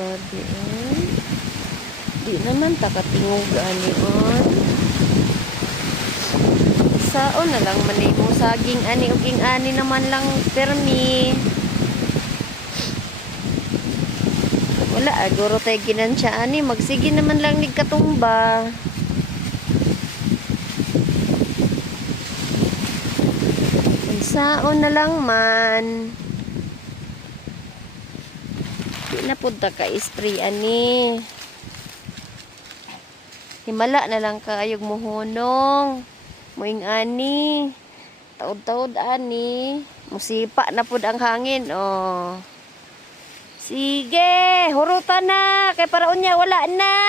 grabe on. Di naman takatingog ani on. Saon na lang manimo saging ani ug ani naman lang permi. Wala aguro tay ginansya ani magsige naman lang nig katumba. Saon na lang man. Di na pud ta ka spray ani. Himala na lang kaayog muhunong. Muing ani. Taod-taod ani. Musipa na pud ang hangin. Oh. Sige, hurutan na. Kay para unya wala na.